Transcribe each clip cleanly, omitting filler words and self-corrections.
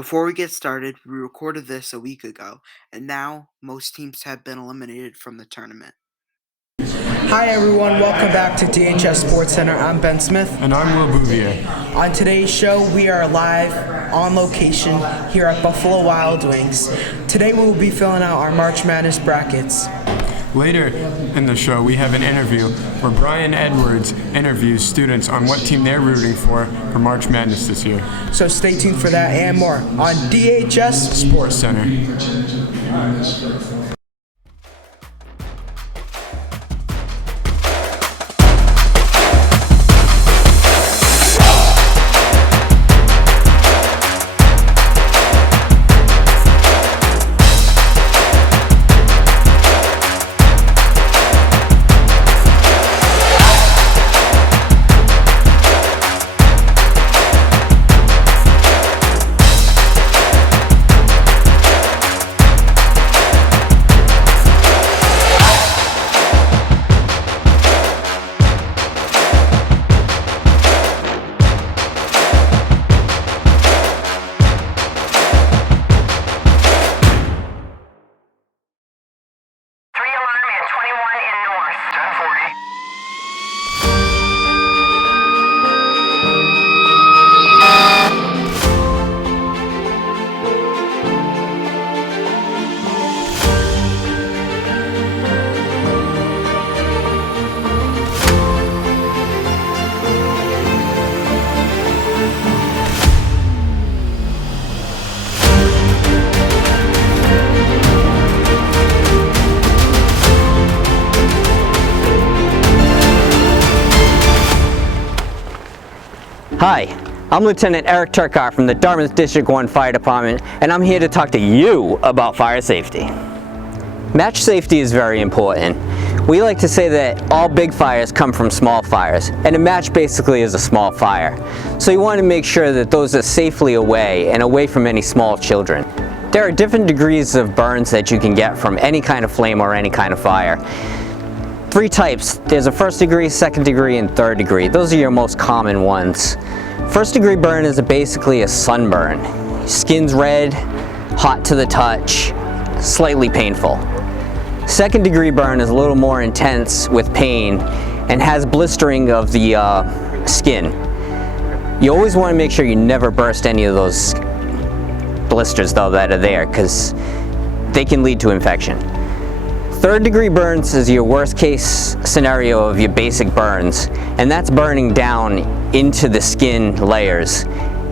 Before we get started, we recorded this a week ago, and now most teams have been eliminated from the tournament. Hi everyone, welcome back to DHS Sportscenter. I'm Ben Smith. And I'm Will Bouvier. On today's show, we are live on location here at Buffalo Wild Wings. Today we will be filling out our March Madness brackets. Later in the show, we have an interview where Brian Edwards interviews students on what team they're rooting for March Madness this year. So stay tuned for that and more on DHS Sportscenter. Hi, I'm Lieutenant Eric Turkar from the Dartmouth District 1 Fire Department, and I'm here to talk to you about fire safety. Match safety is very important. We like to say that all big fires come from small fires, and a match basically is a small fire. So you want to make sure that those are safely away and away from any small children. There are different degrees of burns that you can get from any kind of flame or any kind of fire. 3 types. There's a first degree, second degree, and third degree. Those are your most common ones. First degree burn is basically a sunburn. Skin's red, hot to the touch, slightly painful. Second degree burn is a little more intense with pain and has blistering of the skin. You always want to make sure you never burst any of those blisters though that are there, because they can lead to infection. Third degree burns is your worst case scenario of your basic burns, and that's burning down into the skin layers,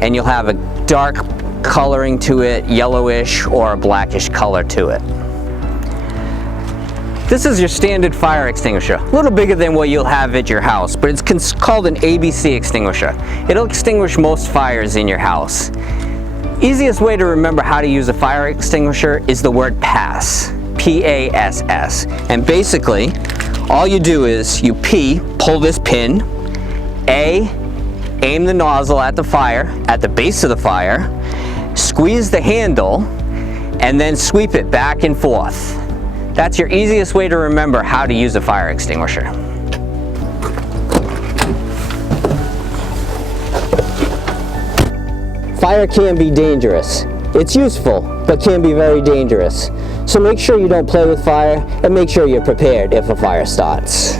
and you'll have a dark coloring to it, yellowish or a blackish color to it. This is your standard fire extinguisher, a little bigger than what you'll have at your house, but it's called an ABC extinguisher. It'll extinguish most fires in your house. Easiest way to remember how to use a fire extinguisher is the word PASS. P-A-S-S. And basically, all you do is you pull this pin, A, aim the nozzle at the fire, at the base of the fire, squeeze the handle, and then sweep it back and forth. That's your easiest way to remember how to use a fire extinguisher. Fire can be dangerous. It's useful, but can be very dangerous. So make sure you don't play with fire, and make sure you're prepared if a fire starts.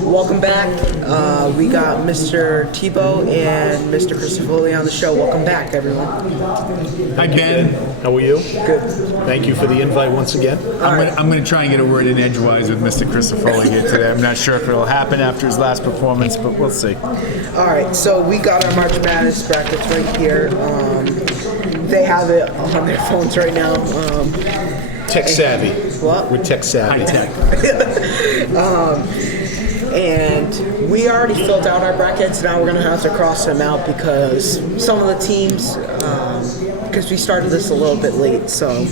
Welcome back. We got Mr. Tebow and Mr. Christofoli on the show. Welcome back, everyone. Hi, Ben. How are you? Good. Thank you for the invite once again. I'm going to try and get a word in edgewise with Mr. Christofoli here today. I'm not sure if it'll happen after his last performance, but we'll see. All right, so we got our March Madness brackets right here. They have it on their phones right now. Tech savvy. What? We're tech savvy. High tech. And we already filled out our brackets. Now we're gonna have to cross them out because some of the teams, because we started this a little bit late. So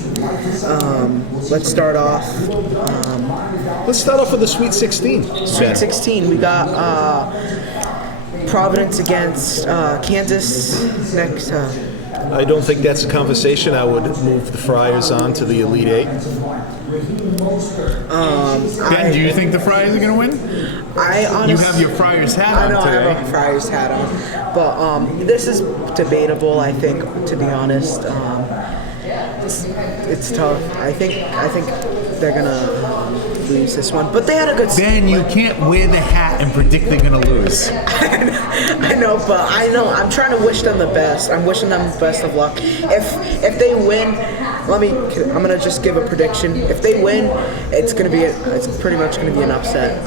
let's start off. Let's start off with the Sweet 16. Sweet 16. We got Providence against Kansas next. I don't think that's a conversation. I would move the Friars on to the Elite Eight. Ben, do you think the Friars are going to win? I honestly, You have your Friars hat I on know today. I have a Friars hat on, but this is debatable. I think, to be honest, it's tough. I think they're gonna lose this one, but they had a good. Ben, you can't wear the hat and predict they're going to lose. I know, but I'm trying to wish them the best. I'm wishing them the best of luck. If they win, I'm gonna just give a prediction. If they win, it's pretty much gonna be an upset.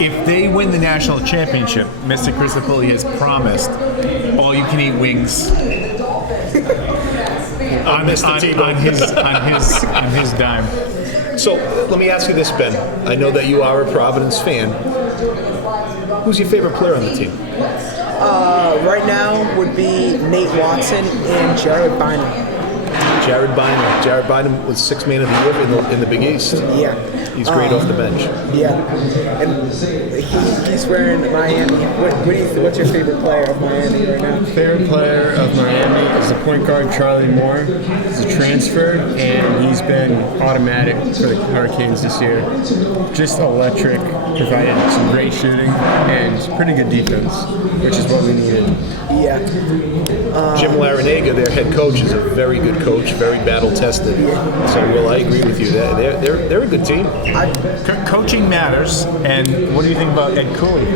If they win the national championship, Mr. Christopoli has promised all-you-can-eat wings on his dime. So let me ask you this, Ben. I know that you are a Providence fan. Who's your favorite player on the team? Right now would be Nate Watson and Jared Bynum. Jared Bynum. Jared Bynum was sixth man of the year in the Big East. Yeah. He's great off the bench. Yeah, and he's wearing Miami. What's your favorite player of Miami right now? Favorite player of Miami is the point guard Charlie Moore. He's a transfer, and he's been automatic for the Hurricanes this year. Just electric, provided some great shooting, and pretty good defense, which is what we needed. Yeah. Jim Larinaga, their head coach, is a very good coach, very battle-tested. So, Will, I agree with you. They're a good team. Coaching matters, and what do you think about Ed Cooley?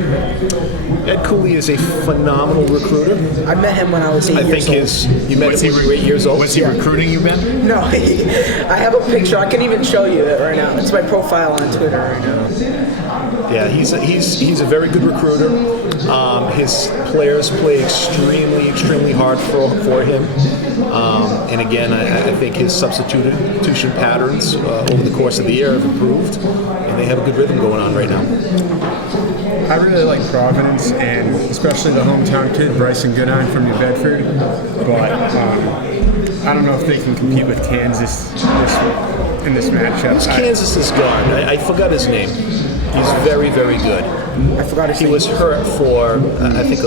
Ed Cooley is a phenomenal recruiter. I met him when I was 8 I years think old. you met him when you were 8 years old. Was he recruiting you, Ben? No, I have a picture. I can even show you it right now. It's my profile on Twitter right now. Yeah, he's a very good recruiter. His players play extremely hard for him. And again, I think his substitution patterns over the course of the year have improved, and they have a good rhythm going on right now. I really like Providence, and especially the hometown kid, Bryson Goodine from New Bedford. But I don't know if they can compete with Kansas in this matchup. Who's Kansas's guard? I forgot his name. He's very good. I forgot his name. He was hurt for, I think,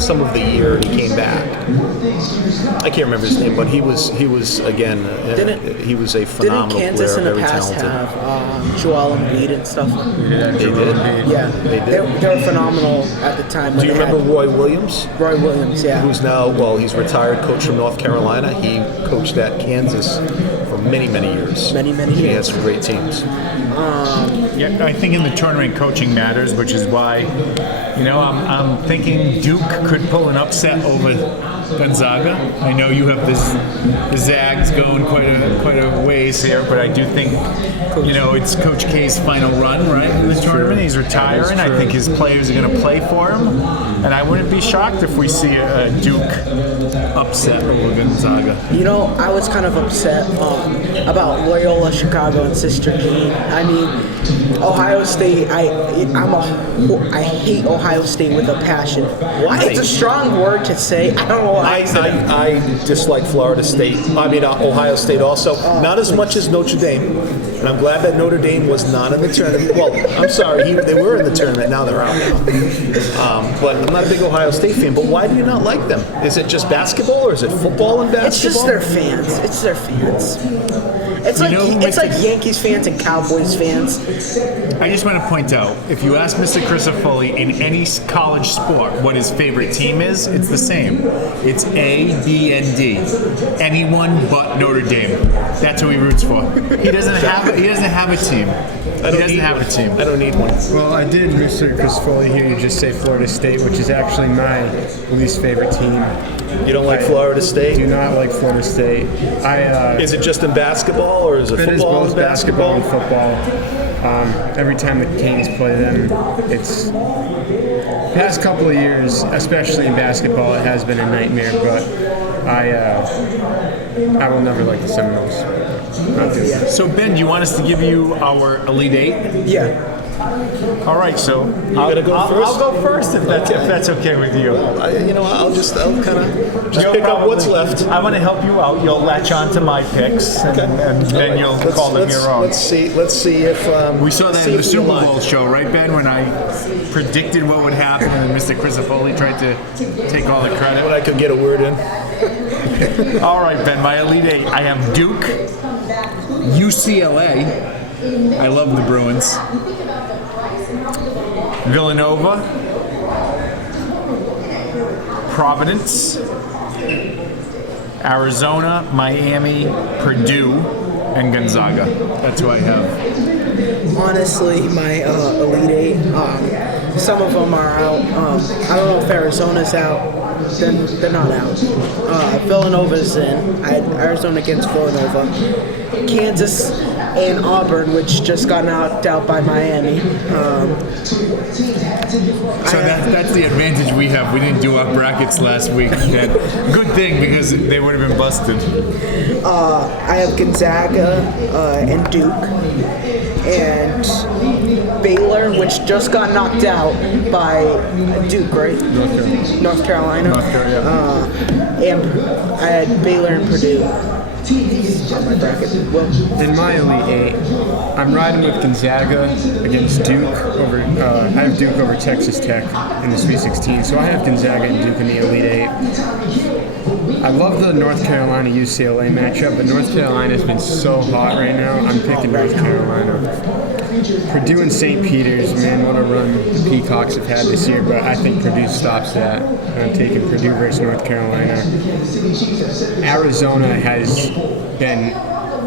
some of the year, and he came back. I can't remember his name, but he was again, he was a phenomenal Didn't Kansas player, in the very past talented. have Joel Embiid and stuff? Yeah, They did. Yeah, They did. they were phenomenal at the time. Do you remember Roy Williams? Roy Williams? Yeah. Who's now, he's retired coach from North Carolina. He coached at Kansas for many years. Many He years. had some great teams. Yeah, I think in the tournament coaching matters, which is why, I'm thinking Duke could pull an upset over Gonzaga. I know you have the Zags going quite a ways here, but I do think, it's Coach K's final run, right, in the tournament. He's retiring. I think his players are going to play for him, and I wouldn't be shocked if we see a Duke upset over Gonzaga. I was kind of upset about Loyola Chicago and Sister Jean. I mean, Ohio State. I hate Ohio State with a passion. Why? It's a strong word to say. I don't know why. I dislike Florida State. Ohio State also. Not as much as Notre Dame. And I'm glad that Notre Dame was not in the tournament. Well, I'm sorry, they were in the tournament. Now they're out. But I'm not a big Ohio State fan. But why do you not like them? Is it just basketball, or is it football and basketball? It's just their fans. It's their fans. It's like Yankees fans and Cowboys fans. I just want to point out, if you ask Mr. Christopoli in any college sport what his favorite team is, it's the same. It's A, B, and D. Anyone but Notre Dame. That's who he roots for. He doesn't have a team. I don't need one. Well, I did, Mr. Christopoli, hear you just say Florida State, which is actually my least favorite team. You don't like Florida State? Do not like Florida State. Is it just in basketball, or is it It is football both and basketball? and football. Every time the Canes play them, it's past couple of years, especially in basketball, it has been a nightmare. But I will never like the Seminoles. Not doing it. So Ben, do you want us to give you our Elite Eight? Yeah. All right, so gonna go first? I'll go first if that's okay with you. I'll kind of just You'll pick up probably- what's left. I'm going to help you out. You'll latch on to my picks, and then you'll call them your own. Let's see if We saw that see in the if we Super align. Bowl show, right, Ben? When I predicted what would happen, and Mr. Crisafulli tried to take all the When credit. I could get a word in. All right, Ben. My Elite Eight. I have Duke, UCLA. I love the Bruins. Villanova, Providence, Arizona, Miami, Purdue, and Gonzaga. That's who I have. Honestly, my Elite Eight, some of them are out. I don't know if Arizona's out. They're not out. Villanova's in. I had Arizona against Villanova. Kansas and Auburn, which just got knocked out by Miami. So that's the advantage we have. We didn't do our brackets last week. And good thing, because they would have been busted. I have Gonzaga and Duke and Baylor, which just got knocked out by Duke, right? North Carolina. North Carolina. And I had Baylor and Purdue on my bracket. Well, In my Elite Eight, I'm riding with Gonzaga against Duke over. I have Duke over Texas Tech in the Sweet 16, so I have Gonzaga and Duke in the Elite Eight. I love the North Carolina UCLA matchup, but North Carolina's been so hot right now. I'm picking North Carolina. Purdue and St. Peter's, man, what a run the Peacocks have had this year, but I think Purdue stops that. I'm taking Purdue versus North Carolina. Arizona has been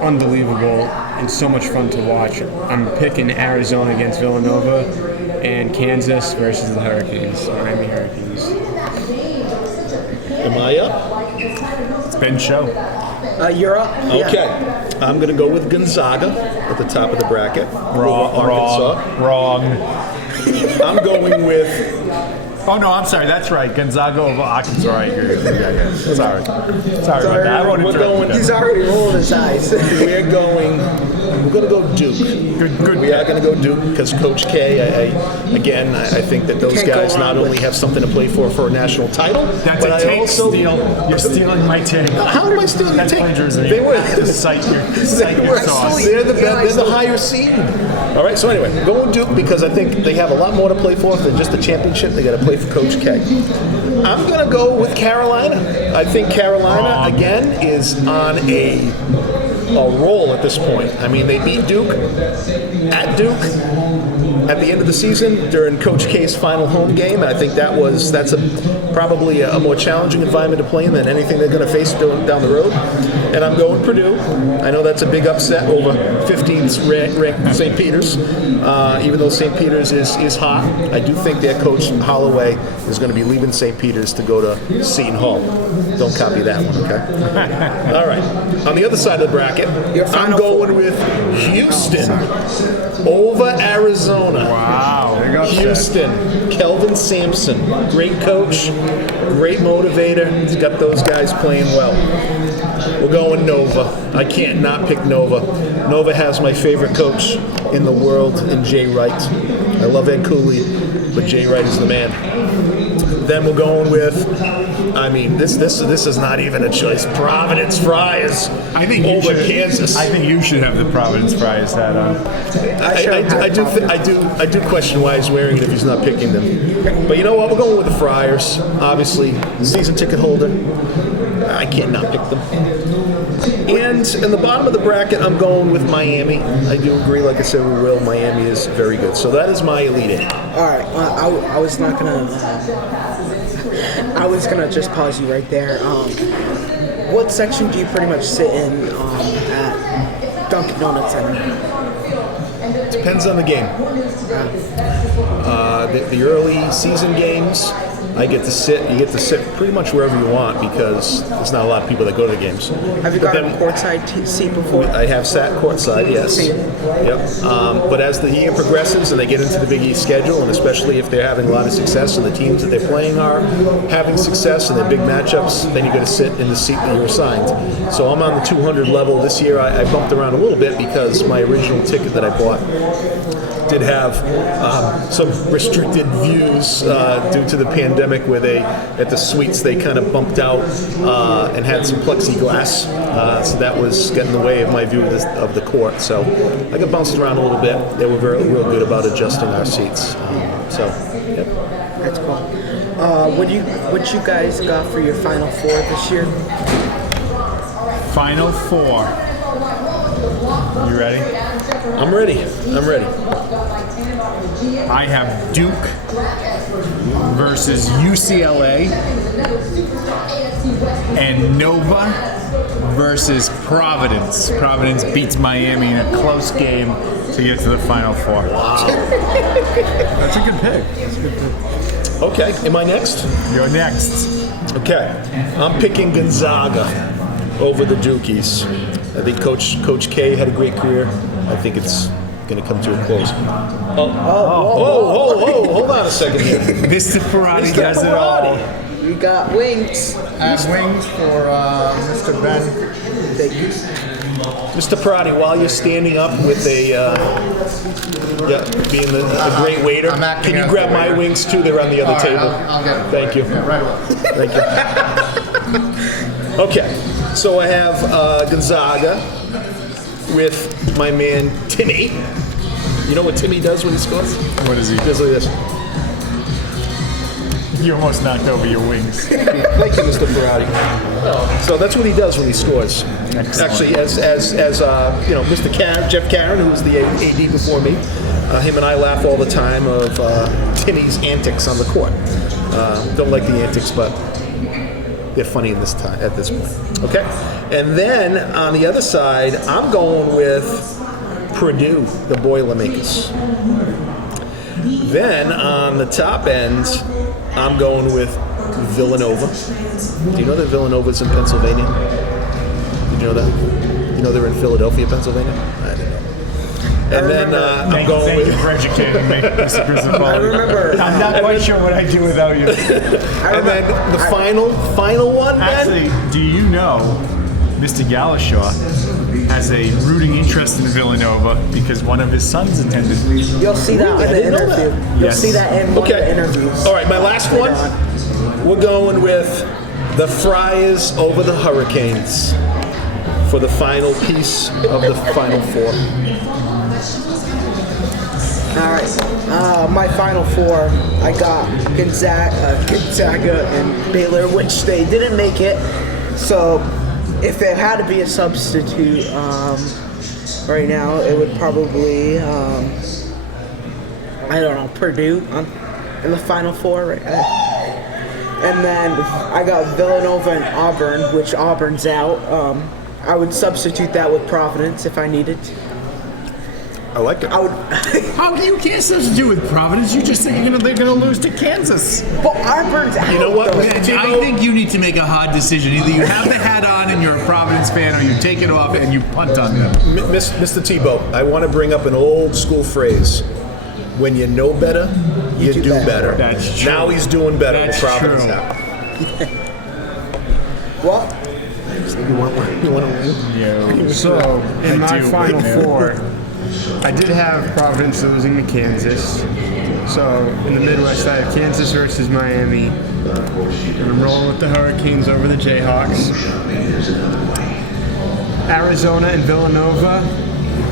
unbelievable and so much fun to watch. I'm picking Arizona against Villanova and Kansas versus the Hurricanes, Miami Hurricanes. Am I up? It's Ben's show. you're up? Yeah. Okay. I'm going to go with Gonzaga at the top of the bracket. Wrong. I'm going with Oh no, I'm sorry. That's right. Gonzaga over Arkansas. Right. Yeah. Sorry about that. I won't We're interrupt going- you. He's already rolling his eyes. we're going to go Duke. Good. We are going to go Duke because Coach K, I think that those Can't go guys wrong not with- only have something to play for a national title, That's but a I take also steal. You're stealing my take. How am I stealing your That's take? plagiarism. They You were- have to cite your sauce. They're the higher seed. All right, so anyway, go with Duke because I think they have a lot more to play for than just the championship. They got to play for Coach K. I'm going to go with Carolina. I think Carolina, again, is on a roll at this point. I mean, they beat Duke at Duke at the end of the season during Coach K's final home game. I think that's probably a more challenging environment to play in than anything they're going to face down the road. And I'm going Purdue. I know that's a big upset over 15th ranked St. Peter's. Even though St. Peter's is hot, I do think their coach Holloway is going to be leaving St. Peter's to go to Seton Hall. Don't copy that one, okay? All right. On the other side of the bracket, I'm going with Houston over Arizona. Wow. Houston, Kelvin Sampson, great coach, great motivator. He's got those guys playing well. We're going Nova. I can't not pick Nova. Nova has my favorite coach in the world in Jay Wright. I love Ed Cooley, but Jay Wright is the man. Then we're going with, this is not even a choice. Providence Friars over Kansas. I think you should have the Providence Friars hat on. I do question why he's wearing it if he's not picking them. But you know what? We're going with the Friars. Obviously, season ticket holder. I can't not pick them. And in the bottom of the bracket, I'm going with Miami. I do agree, like I said, we will. Miami is very good. So that is my Elite Eight. All right, I was not gonna. I was gonna just pause you right there. What section do you pretty much sit in at Dunkin' Donuts Center? Depends on the game. The early season games, I get to sit. You get to sit pretty much wherever you want because there's not a lot of people that go to the games. Have you But got a then- courtside seat before? I have sat courtside, yes. Yep. But as the year progresses and they get into the Big East schedule, and especially if they're having a lot of success and the teams that they're playing are having success and they're big matchups, then you got to sit in the seat that you're assigned. So I'm on the 200 level this year. I bumped around a little bit because my original ticket that I bought did have some restricted views due to the pandemic, where they at the suites they kind of bumped out and had some plexiglass, so that was getting in the way of my view of the court. So I got bounced around a little bit. They were real good about adjusting our seats. Yep. That's cool. What you guys got for your Final Four this year? Final four. You ready? I'm ready. I have Duke versus UCLA and Nova versus Providence. Providence beats Miami in a close game to get to the Final Four. That's a good pick. Okay, am I next? You're next. Okay, I'm picking Gonzaga over the Dukies. I think Coach K had a great career. I think it's going to come to a close. Hold on a second here. Mr. Parati does it all. You got wings. Add wings for Mr. Ben. Thank you. Mr. Parati, while you're standing up with being the great waiter, I'm acting can you as grab the my waiter. wings too? They're on the other All right, table. I'll get them. Thank you. Yeah, right away. Thank you. Okay, so I have Gonzaga with my man Timmy. You know what Timmy does when he scores? What is he? He does like this. You almost knocked over your wings. Thank you, Mr. Parati. So that's what he does when he scores. Excellent. Actually, as Mr. Jeff Karen, who was the AD before me, him and I laugh all the time of Timmy's antics on the court. Don't like the antics, but they're funny at this point. Okay, and then on the other side, I'm going with Purdue, the Boilermakers. Then on the top end, I'm going with Villanova. Do you know that Villanova's in Pennsylvania? Did you know that? You know they're in Philadelphia, Pennsylvania? I didn't know. And then I'm going Thank you with... for educating me, Mr. Crisafulli. I remember. I'm not quite sure what I'd do without you. And then the final one, Ben? Actually, do you know Mr. Galashaw has a rooting interest in Villanova because one of his sons attended? You'll see that in the didn't know interview. that. You'll Yes. see that in one of the interviews. All right, my last one. We're going with the Friars over the Hurricanes for the final piece of the Final Four. All right. My Final Four, I got Gonzaga and Baylor, which they didn't make it. So if it had to be a substitute right now, it would probably, Purdue in the Final Four. Right? And then I got Villanova and Auburn, which Auburn's out. I would substitute that with Providence if I needed to. I like it. I would. How you can't substitute with Providence? You just think they're gonna lose to Kansas. But Auburn's out. You know what? though. I think you need to make a hard decision. Either you have the hat on and you're a Providence fan, or you take it off and you punt on them. Mr. Tebow, I want to bring up an old school phrase. When you know better, you do better. That's true. Now he's doing better with That's Providence true. now. What? You want to win? So, in my do. Final Yeah. Four, I did have Providence losing to Kansas. So, in the Midwest, I have Kansas versus Miami. And I'm rolling with the Hurricanes over the Jayhawks. Arizona and Villanova.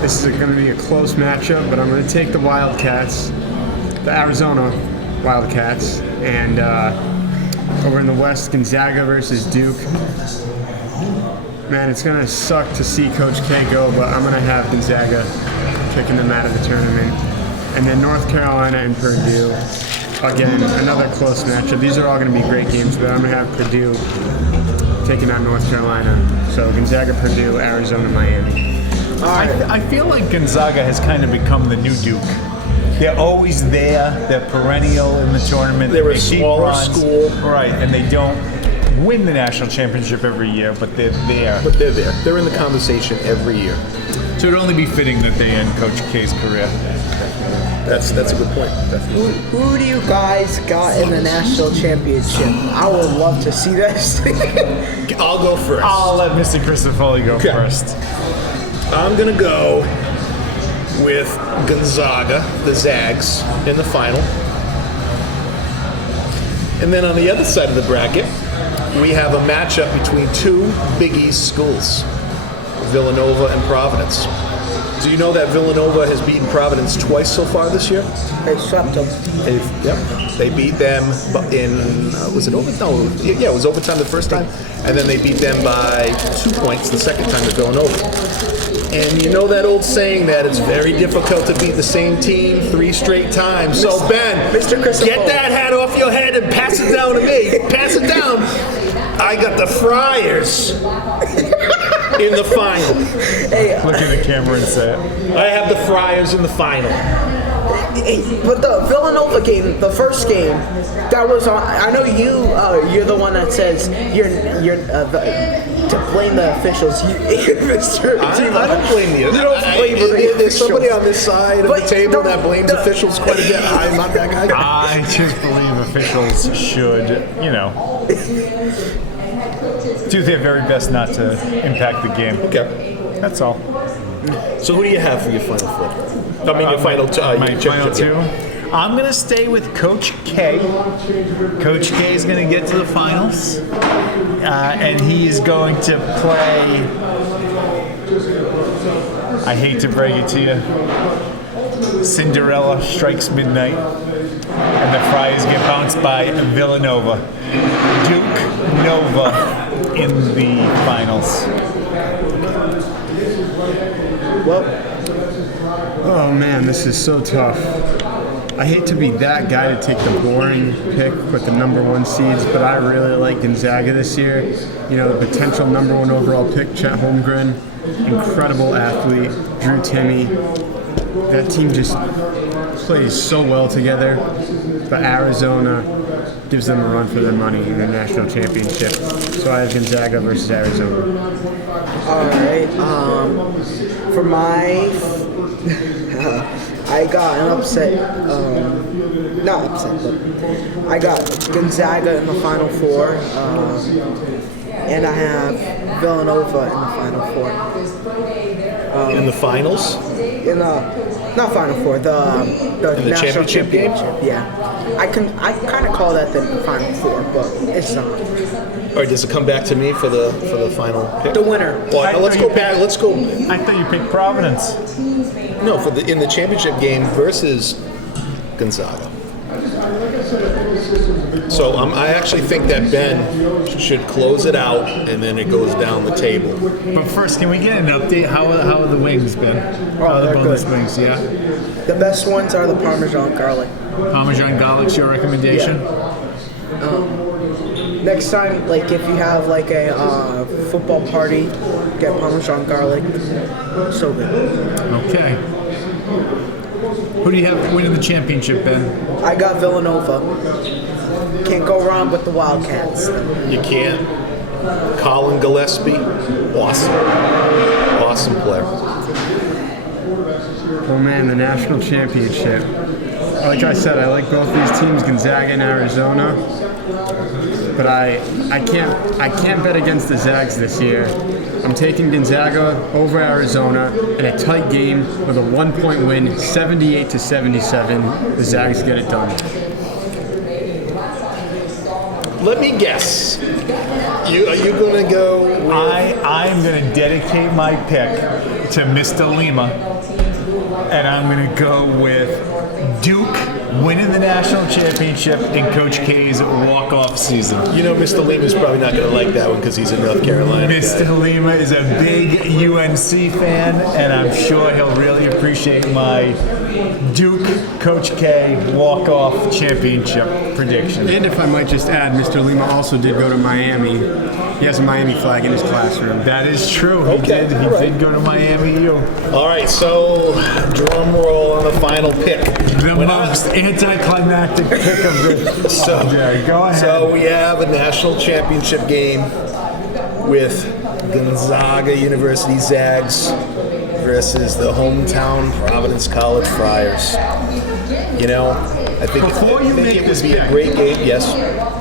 This is going to be a close matchup, but I'm going to take the Wildcats, the Arizona Wildcats, and over in the West, Gonzaga versus Duke. Man, it's going to suck to see Coach K go, but I'm going to have Gonzaga kicking them out of the tournament. And then North Carolina and Purdue. Again, another close matchup. These are all going to be great games, but I'm going to have Purdue taking on North Carolina. So Gonzaga, Purdue, Arizona, Miami. I feel like Gonzaga has kind of become the new Duke. they're always there. They're perennial in the tournament. They're a They keep smaller runs. school. Right, and they don't win the national championship every year, but they're there. But they're there. They're in the conversation every year. So it'd only be fitting that they end Coach K's career. That's a good point. Definitely. Who do you guys got in the national championship? I would love to see this. I'll go first. I'll let Mr. Christofoli go Okay. first. I'm going to go with Gonzaga, the Zags, in the final. And then on the other side of the bracket, we have a matchup between two Big East schools, Villanova and Providence. Do you know that Villanova has beaten Providence twice so far this year? They swept them. Yep. They beat them in, was it overtime? No, yeah, it was overtime the first time. And then they beat them by 2 points the second time at Villanova. And you know that old saying that it's very difficult to beat the same team 3 straight times. So Ben, Mr. Christopher, get that hat off your head and pass it down to me. Pass it down. I got the Friars in the final. Hey, Look at the camera and say it. I have the Friars in the final. but the Villanova game, the first game, that was on. I know you're the one that says you're to blame the officials. Mr. I don't blame you. You don't blame the There's officials. somebody on this side of But the table the- that blames the- officials quite a bit. I'm not that guy. I just believe officials should, do their very best not to impact the game. Okay. That's all. So who do you have for your final four? I mean, your final two. My your final championship. two. I'm going to stay with Coach K. Coach K is going to get to the finals, and he is going to play. I hate to break it to you. Cinderella strikes midnight, and the Friars get bounced by Villanova. Duke Nova in the finals. Well, Oh man, this is so tough. I hate to be that guy to take the boring pick with the number 1 seeds, but I really like Gonzaga this year. You know, the potential number 1 overall pick, Chet Holmgren, incredible athlete, Drew Timme. That team just plays so well together, but Arizona gives them a run for their money in the national championship. So I have Gonzaga versus Arizona. all right. For my, I got an upset. Not upset, but I got Gonzaga in the Final Four, and I have Villanova in the Final Four. In the finals? In the not Final Four, the In the national championship game? Yeah, I kind of call that the Final Four, but it's not. Or does it come back to me for the final pick? The winner. Well, let's go back. Let's go. I thought you picked Providence. No, in the championship game versus Gonzaga. So I actually think that Ben should close it out, and then it goes down the table. But first, can we get an update? How have the wings been? How are the they're boneless good. wings? Yeah. The best ones are the Parmesan garlic. Parmesan garlic's your recommendation? Next time, like if you have like a football party, get Parmesan garlic. So good. Okay. Who do you have winning the championship, Ben? I got Villanova. Can't go wrong with the Wildcats. You can't. Colin Gillespie, awesome player. Oh man, the national championship. Like I said, I like both these teams, Gonzaga and Arizona. But I can't bet against the Zags this year. I'm taking Gonzaga over Arizona in a tight game with a 1-point win, 78-77. The Zags get it done. Let me guess. Are you going to go with... I'm going to dedicate my pick to Mr. Lima, and I'm going to go with Duke winning the national championship in Coach K's walk-off season. You know Mr. Lima's probably not going to like that one because he's in North Carolina. Mr. Lima is a big UNC fan, and I'm sure he'll really appreciate my Duke Coach K walk-off championship. prediction. And if I might just add, Mr. Lima also did go to Miami. He has a Miami flag in his classroom. That is true. He Okay, did. He all right. did go to Miami U. All right, so drum roll on the final pick. The most anticlimactic pick of the. So, Yeah, go ahead. So we have a national championship game with Gonzaga University Zags versus the hometown Providence College Friars. You know, I think, Before you make it this would be a pick. great game. Yes.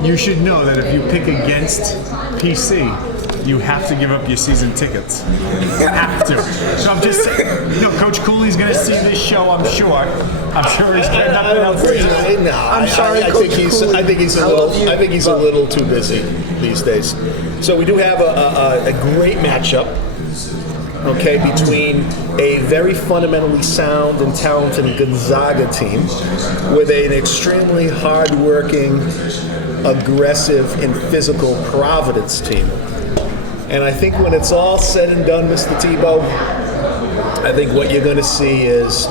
You should know that if you pick against PC, you have to give up your season tickets. You have to. So I'm just saying, Coach Cooley's going to see this show, I'm sure. I'm sure he's got nothing else to do. No, I'm sorry, I Coach think he's. Cooley. I think he's a I little. love you, I think he's a little too busy these days. So we do have a great matchup. Okay, between a very fundamentally sound and talented Gonzaga team with an extremely hardworking, aggressive, and physical Providence team. And I think when it's all said and done, Mr. Tebow, I think what you're going to see is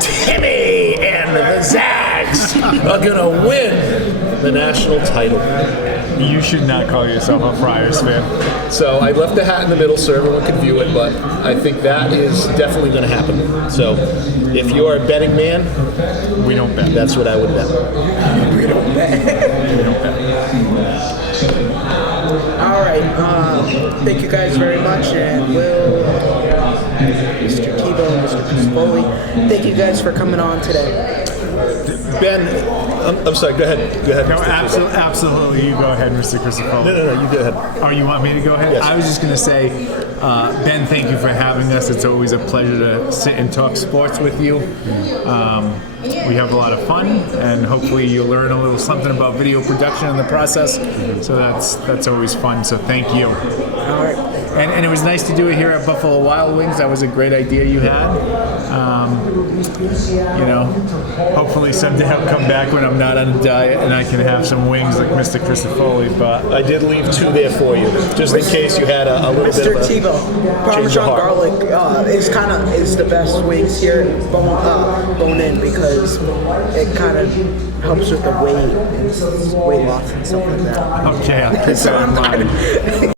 Timmy and the Zags are going to win the national title. You should not call yourself a Friars fan. So I left the hat in the middle so everyone could view it, but I think that is definitely going to happen. So if you are a betting man, We don't bet. that's what I would bet. We don't bet. All right. Thank you guys very much, and we'll Mr. Tebow and Mr. Pispoli. Thank you guys for coming on today. Ben, I'm sorry, go ahead. Go ahead. No, Mr. Tebow. absolutely. You go ahead, Mr. Christopher. No, you go ahead. Oh, you want me to go ahead? Yes. I was just going to say, Ben, thank you for having us. It's always a pleasure to sit and talk sports with you. We have a lot of fun, and hopefully you'll learn a little something about video production in the process. So that's always fun. So thank you. All right. And it was nice to do it here at Buffalo Wild Wings. That was a great idea you had. Hopefully someday I'll come back when I'm not on a diet and I can have some wings like Mr. Christopoli. But I did leave 2 there for you, just in case you had a little Mr. bit of a Tebow, change of Parmesan heart. garlic is the best wings here, bone in, because it kind of helps with the weight loss and stuff like that. okay, I'll keep that in mind.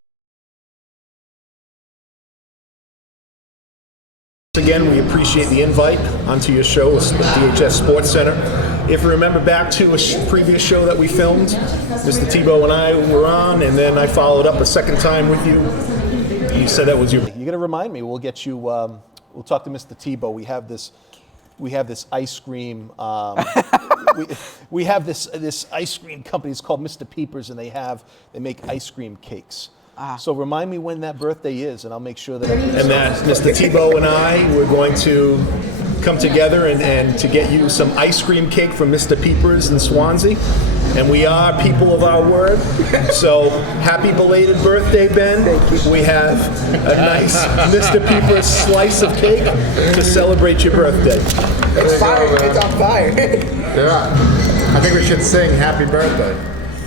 Again, we appreciate the invite onto your show, the DHS Sportscenter. If you remember back to a previous show that we filmed, Mr. Tebow and I were on, and then I followed up a second time with you. You said that was your. You're gonna remind me. We'll get you. We'll talk to Mr. Tebow. We have this ice cream. We have this ice cream company. It's called Mr. Peepers, and they make ice cream cakes. So remind me when that birthday is, and I'll make sure that. And that Mr. Tebow and I, we're going to come together and to get you some ice cream cake from Mr. Peepers in Swansea. And we are people of our word. So happy belated birthday, Ben. Thank you. We have a nice Mr. Peepers slice of cake to celebrate your birthday. It's fire. It's on fire. Yeah. I think we should sing happy birthday.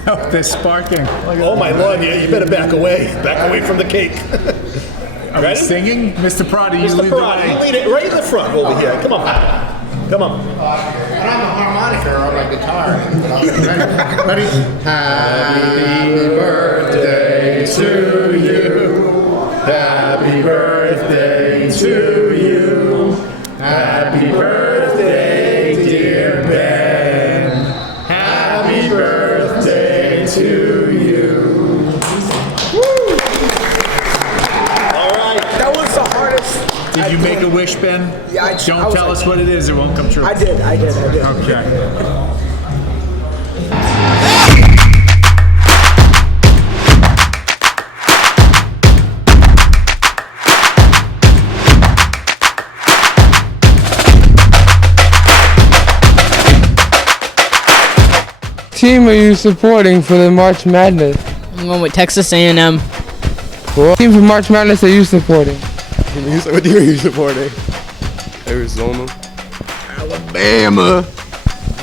Oh, they're sparking. Oh my Lord, you better back away. Back away from the cake. Are we Ready? singing? Mr. Prada, you Mr. lead the Parada, you way. lead it right in the front over here. Come on. Come on. And I'm a harmonica or my guitar. Ready? Happy birthday to you. Happy birthday to you. Happy birthday, dear Ben. Happy birthday to you. All right. That was the hardest. Did you make a wish, Ben? Yeah, I Don't was tell like- us what it is, it won't come true. I did. Okay. Team are you supporting for the March Madness? I'm going with Texas A&M. What team for March Madness are you supporting? What team are you supporting? Arizona. Alabama.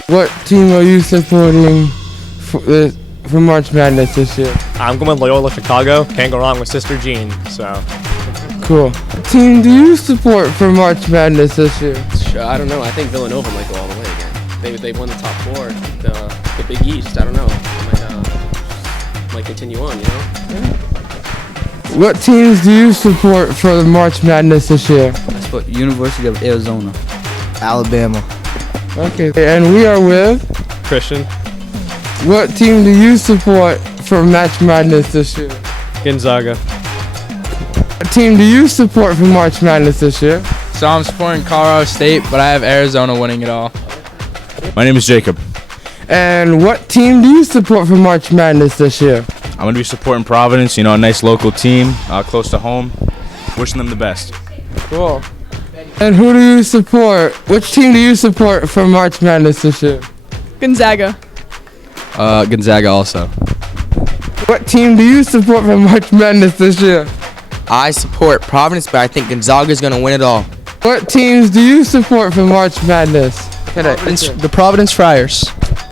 What team are you supporting for March Madness this year? I'm going with Loyola Chicago. Can't go wrong with Sister Jean. So Cool. What team do you support for March Madness this year? I don't know. I think Villanova might go all the way again. they won the top four, the Big East. I don't know. Might continue on, you know. What teams do you support for the March Madness this year? I support University of Arizona. Alabama. Okay, and we are with Christian. What team do you support for March Madness this year? Gonzaga. What team do you support for March Madness this year? So I'm supporting Colorado State, but I have Arizona winning it all. My name is Jacob. And what team do you support for March Madness this year? I'm going to be supporting Providence, a nice local team, close to home. Wishing them the best. Cool. And who do you support? Which team do you support for March Madness this year? Gonzaga. Gonzaga also. What team do you support for March Madness this year? I support Providence, but I think Gonzaga is going to win it all. What teams do you support for March Madness? The Providence Friars.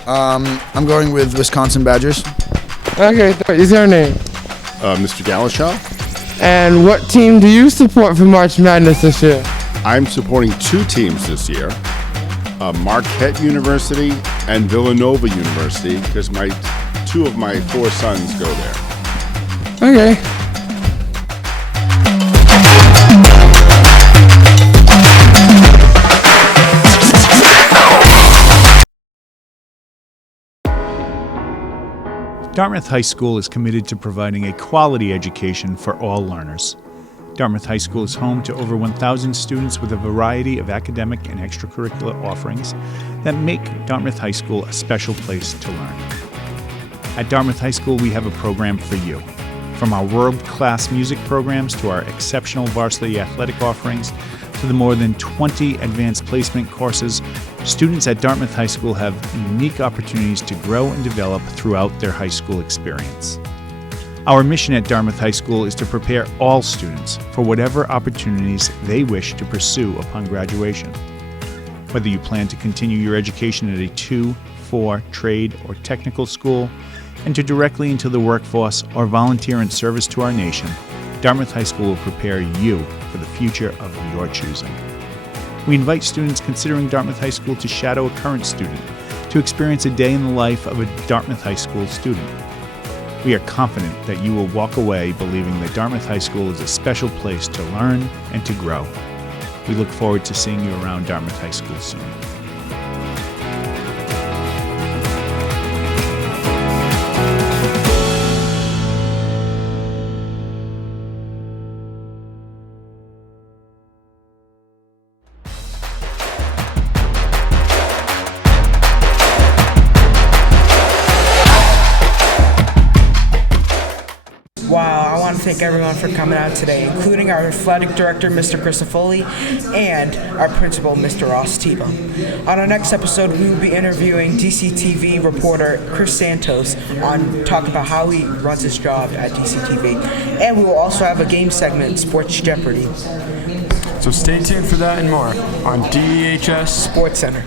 I'm going with Wisconsin Badgers. Okay, is your name? Mr. Galashaw. And what team do you support for March Madness this year? I'm supporting two teams this year, Marquette University and Villanova University, because two of my four sons go there. Okay. Dartmouth High School is committed to providing a quality education for all learners. Dartmouth High School is home to over 1,000 students with a variety of academic and extracurricular offerings that make Dartmouth High School a special place to learn. At Dartmouth High School, we have a program for you. From our world-class music programs to our exceptional varsity athletic offerings to the more than 20 advanced placement courses, students at Dartmouth High School have unique opportunities to grow and develop throughout their high school experience. Our mission at Dartmouth High School is to prepare all students for whatever opportunities they wish to pursue upon graduation. Whether you plan to continue your education at a 2, 4 trade or technical school, enter directly into the workforce, or volunteer in service to our nation, Dartmouth High School will prepare you for the future of your choosing. We invite students considering Dartmouth High School to shadow a current student, to experience a day in the life of a Dartmouth High School student. We are confident that you will walk away believing that Dartmouth High School is a special place to learn and to grow. We look forward to seeing you around Dartmouth High School soon. Wow, I want to thank everyone for coming out today, including our athletic director, Mr. Christofoli, and our principal, Mr. Ross Tebow. On our next episode, we will be interviewing DCTV reporter Chris Santos on talk about how he runs his job at DCTV. And we will also have a game segment, Sports Jeopardy. So stay tuned for that and more on DHS Sportscenter.